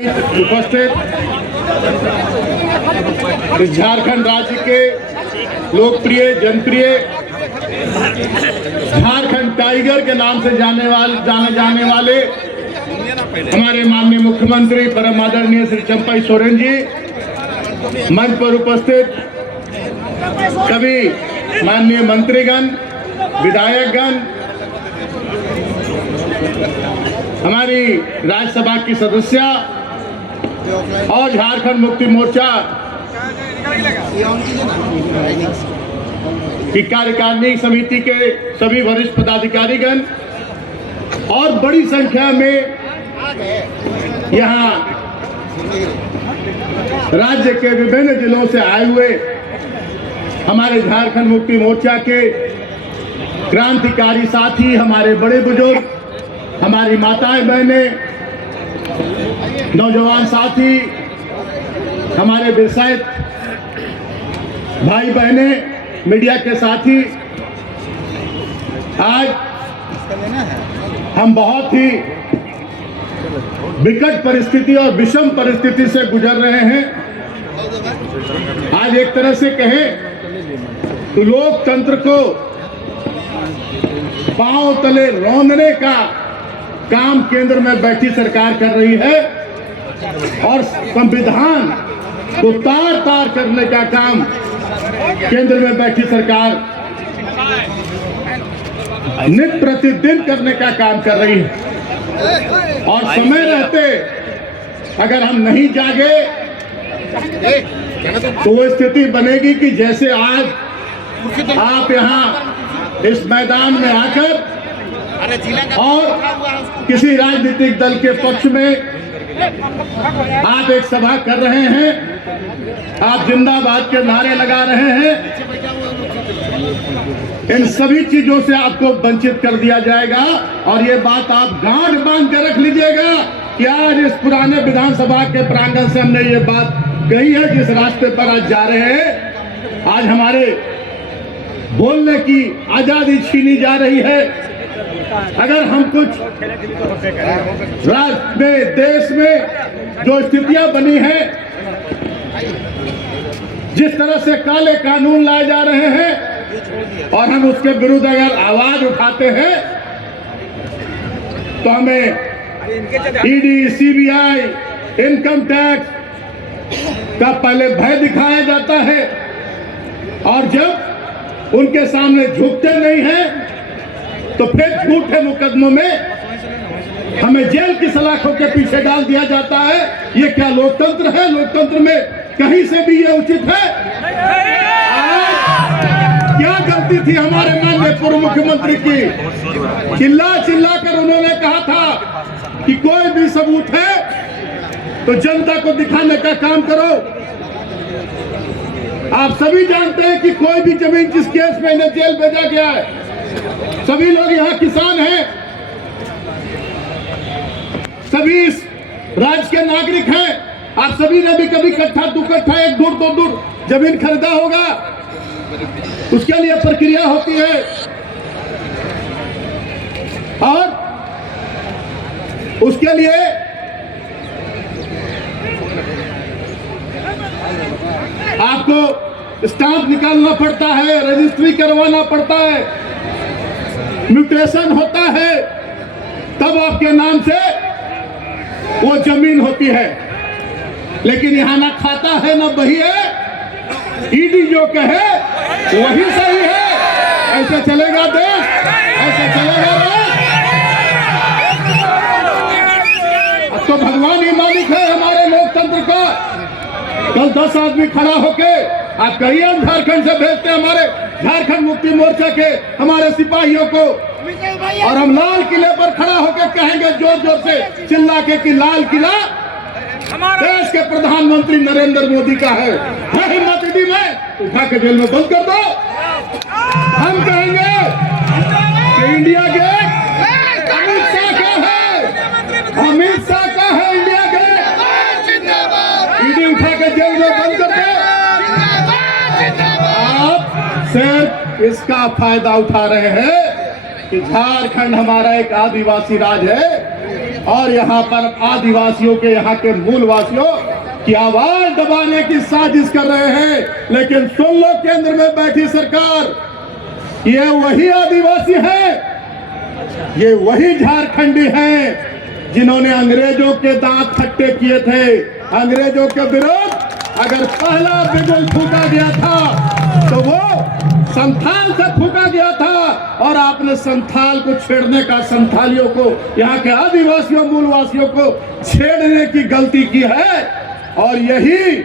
उपस्थित इस झारखंड राज्य के लोकप्रिय जनप्रिय झारखंड टाइगर के नाम से जाने जाने वाले हमारे माननीय मुख्यमंत्री परम आदरणीय श्री चंपई सोरेन जी, मंच पर उपस्थित सभी माननीय मंत्रीगण, विधायकगण, हमारी राज्यसभा की सदस्य और झारखंड मुक्ति मोर्चा की कार्यकारिणी समिति के सभी वरिष्ठ पदाधिकारीगण और बड़ी संख्या में यहाँ राज्य के विभिन्न जिलों से आए हुए हमारे झारखंड मुक्ति मोर्चा के क्रांतिकारी साथी, हमारे बड़े बुजुर्ग, हमारी माताएं बहनें, नौजवान साथी, हमारे विषय भाई बहनें, मीडिया के साथी, आज हम बहुत ही विकट परिस्थिति और विषम परिस्थिति से गुजर रहे हैं। आज एक तरह से कहें तो लोकतंत्र को पांव तले रौंदने का काम केंद्र में बैठी सरकार कर रही है और संविधान को तार तार करने का काम केंद्र में बैठी सरकार नित्य प्रतिदिन करने का काम कर रही है। और समय रहते अगर हम नहीं जागे तो वो स्थिति बनेगी कि जैसे आज आप यहाँ इस मैदान में आकर और किसी राजनीतिक दल के पक्ष में आप एक सभा कर रहे हैं, आप जिंदाबाद के नारे लगा रहे हैं, इन सभी चीजों से आपको वंचित कर दिया जाएगा। और ये बात आप गांठ बांध के रख लीजिएगा कि आज इस पुराने विधानसभा के प्रांगण से हमने ये बात कही है। जिस रास्ते पर आज जा रहे हैं, आज हमारे बोलने की आजादी छीनी जा रही है। अगर हम कुछ राज्य में, देश में जो स्थितियां बनी हैं, जिस तरह से काले कानून लाए जा रहे हैं और हम उसके विरुद्ध अगर आवाज उठाते हैं तो हमें ईडी, सीबीआई, इनकम टैक्स का पहले भय दिखाया जाता है और जब उनके सामने झुकते नहीं हैं तो फिर झूठे मुकदमों में हमें जेल की सलाखों के पीछे डाल दिया जाता है। ये क्या लोकतंत्र है? लोकतंत्र में कहीं से भी ये उचित है? क्या गलती थी हमारे माननीय पूर्व मुख्यमंत्री की? चिल्ला चिल्ला कर उन्होंने कहा था कि कोई भी सबूत है तो जनता को दिखाने का काम करो। आप सभी जानते हैं कि कोई भी जमीन जिस केस में इन्हें जेल भेजा गया है, सभी लोग यहाँ किसान हैं, सभी इस राज्य के नागरिक हैं। आप सभी ने भी कभी कट्ठा, दो कट्ठा, एक दूर, दो दूर जमीन खरीदा होगा, उसके लिए प्रक्रिया होती है और उसके लिए आपको स्टाम्प निकालना पड़ता है, रजिस्ट्री करवाना पड़ता है, म्यूटेशन होता है, तब आपके नाम से वो जमीन होती है। लेकिन यहां ना खाता है ना बही है, ईडी जो कहे वही सही है। ऐसे चलेगा देश? ऐसे चलेगा देश? अब तो भगवान ही मालिक है हमारे लोकतंत्र का। कल 10 आदमी खड़ा होके आप कहिए हम झारखंड से भेजते हैं हमारे झारखंड मुक्ति मोर्चा के हमारे सिपाहियों को, और हम लाल किले पर खड़ा होकर कहेंगे जोर जोर से चिल्ला के कि लाल किला देश के प्रधानमंत्री नरेंद्र मोदी का है। हिम्मत दी में उठा के जेल में बंद कर दो। हम कहेंगे कि इंडिया गेट अमित शाह का है, अमित शाह का है इंडिया गेट। ईडी उठा के जेल में बंद कर दो। आप सिर्फ इसका फायदा उठा रहे हैं कि झारखंड हमारा एक आदिवासी राज्य है और यहाँ पर आदिवासियों के, यहाँ के मूलवासियों की आवाज दबाने की साजिश कर रहे हैं। लेकिन सुन लो, केंद्र में बैठी सरकार, ये वही आदिवासी हैं, ये वही झारखंडी हैं जिन्होंने अंग्रेजों के दांत खट्टे किए थे। अंग्रेजों के विरुद्ध अगर पहला बिगुल फूका गया था तो वो संथाल से फूका गया था, और आपने संथाल को छेड़ने का, संथालियों को, यहाँ के आदिवासियों मूलवासियों को छेड़ने की गलती की है। और यही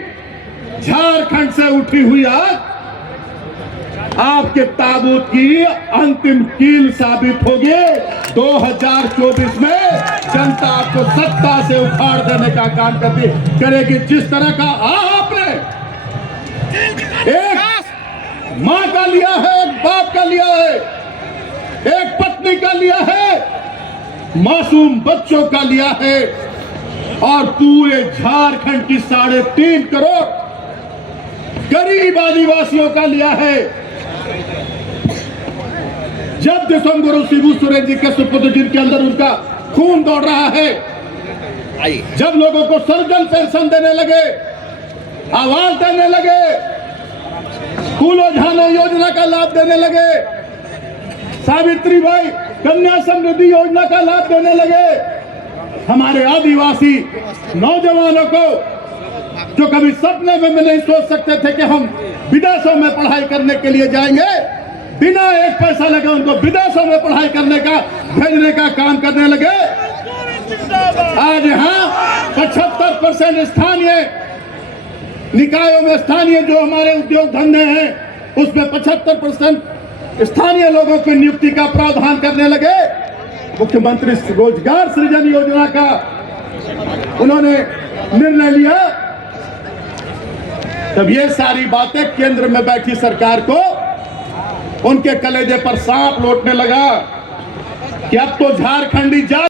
झारखंड से उठी हुई आग आपके ताबूत की अंतिम कील साबित होगी। 2024 में जनता आपको सत्ता से उखाड़ देने का काम करेगी। जिस तरह का आपने एक मां का लिया है, एक बाप का लिया है, एक पत्नी का लिया है, मासूम बच्चों का लिया है, और पूरे झारखंड की 3.5 करोड़ गरीब आदिवासियों का लिया है। जब दिसंबर शिबू सोरेन जी के सुपुत्र जिनके अंदर उनका खून दौड़ रहा है, जब लोगों को सर्जन पेंशन देने लगे, आवास देने लगे, स्कूलों झानो योजना का लाभ देने लगे, सावित्री बाई कन्या समृद्धि योजना का लाभ देने लगे, हमारे आदिवासी नौजवानों को जो कभी सपने में नहीं सोच सकते थे कि हम विदेशों में पढ़ाई करने के लिए जाएंगे, बिना एक पैसा लगे उनको विदेशों में पढ़ाई करने का, भेजने का काम करने लगे। आज यहाँ 75% स्थानीय निकायों में, स्थानीय जो हमारे उद्योग धंधे हैं उसमें 75% स्थानीय लोगों की नियुक्ति का प्रावधान करने लगे। मुख्यमंत्री रोजगार सृजन योजना का उन्होंने निर्णय लिया। तब ये सारी बातें केंद्र में बैठी सरकार को, उनके कलेजे पर सांप लौटने लगा कि अब तो झारखंडी जा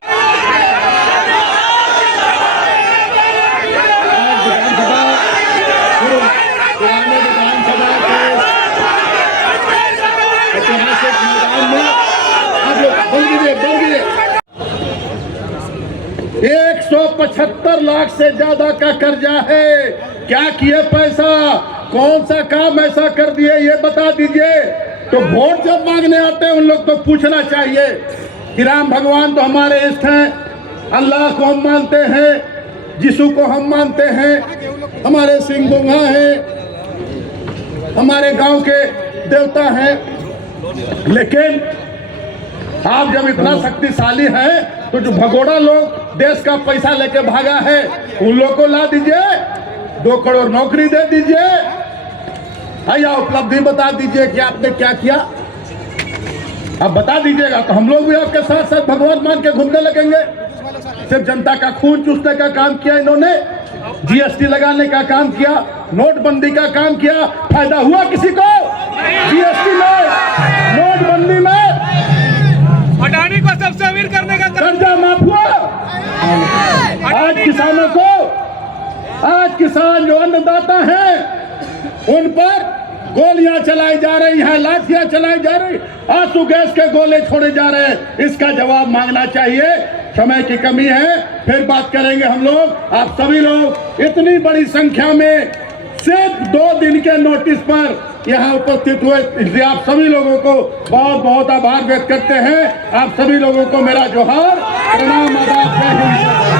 $175 लाख से ज्यादा का कर्जा है। क्या किए पैसा, कौन सा काम ऐसा कर दिए, ये बता दीजिए। तो वोट जब मांगने आते हैं उन लोग तो पूछना चाहिए कि राम भगवान तो हमारे इष्ट हैं, अल्लाह को हम मानते हैं, यीशु को हम मानते हैं, हमारे सिंह बुंगा हैं, हमारे गांव के देवता हैं। लेकिन आप जब इतना शक्तिशाली हैं तो जो भगोड़ा लोग देश का पैसा लेके भागा है उन लोग को ला दीजिए, 2 करोड़ नौकरी दे दीजिए, या उपलब्धि बता दीजिए कि आपने क्या किया। अब बता दीजिएगा तो हम लोग भी आपके साथ साथ भगवान मान के घूमने लगेंगे। सिर्फ जनता का खून चूसने का काम किया इन्होंने, जीएसटी लगाने का काम किया, नोटबंदी का काम किया, फायदा हुआ किसी को? जीएसटी में, नोटबंदी में अडानी को सबसे अमीर करने का कर्जा माफ हुआ। आज किसानों को, आज किसान जो अन्नदाता हैं उन पर गोलियां चलाई जा रही हैं, लाठियां चलाई जा रही, आंसू गैस के गोले छोड़े जा रहे हैं। इसका जवाब मांगना चाहिए। समय की कमी है, फिर बात करेंगे हम लोग। आप सभी लोग इतनी बड़ी संख्या में सिर्फ 2 दिन के नोटिस पर यहाँ उपस्थित हुए, इसलिए आप सभी लोगों को बहुत बहुत आभार व्यक्त करते हैं। आप सभी लोगों को मेरा जोहार, प्रणाम, आदाब, जय हिंद।